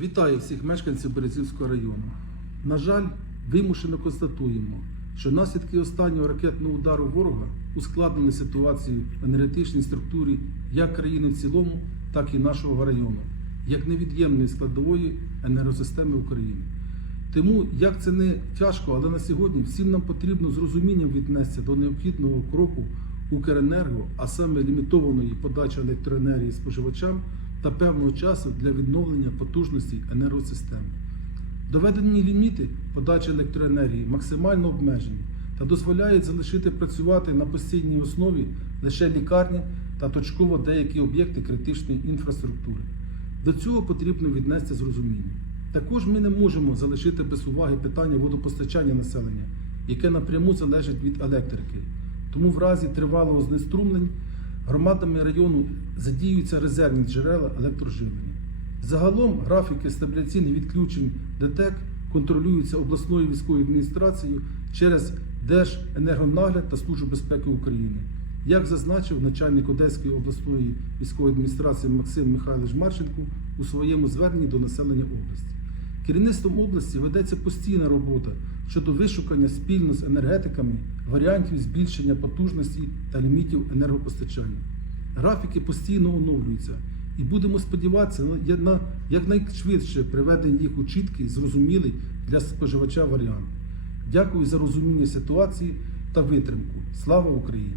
Вітаю всіх мешканців Березівського району. На жаль, вимушено констатуємо, що наслідки останнього ракетного удару ворога ускладнили ситуацію в енергетичній структурі як країни в цілому, так і нашого району, як невід'ємної складової енергосистеми України. Тому, як це не тяжко, але на сьогодні всім нам потрібно з розумінням віднестися до необхідного кроку Укренерго, а саме лімітованої подачі електроенергії споживачам та певного часу для відновлення потужності енергосистеми. Доведені ліміти подачі електроенергії максимально обмежені та дозволяють залишити працювати на постійній основі лише лікарні та точково деякі об'єкти критичної інфраструктури. До цього потрібно віднести з розумінням. Також ми не можемо залишити без уваги питання водопостачання населення, яке напряму залежить від електрики. Тому в разі тривалого знеструмлень громадами району задіюються резервні джерела електроживлення. Загалом графіки стабіляційних відключень ДТЕК контролюються обласною військовою адміністрацією через Держенергонагляд та Службу безпеки України. Як зазначив начальник Одеської обласної військової адміністрації Максим Михайлович Марченко у своєму зверненні до населення області. Керівництвом області ведеться постійна робота щодо вишукання спільно з енергетиками варіантів збільшення потужності та лімітів енергопостачання. Графіки постійно оновлюються і будемо сподіватися на- на якнайшвидше приведення їх у чіткий, зрозумілий для споживача варіант. Дякую за розуміння ситуації та витримку. Слава Україні!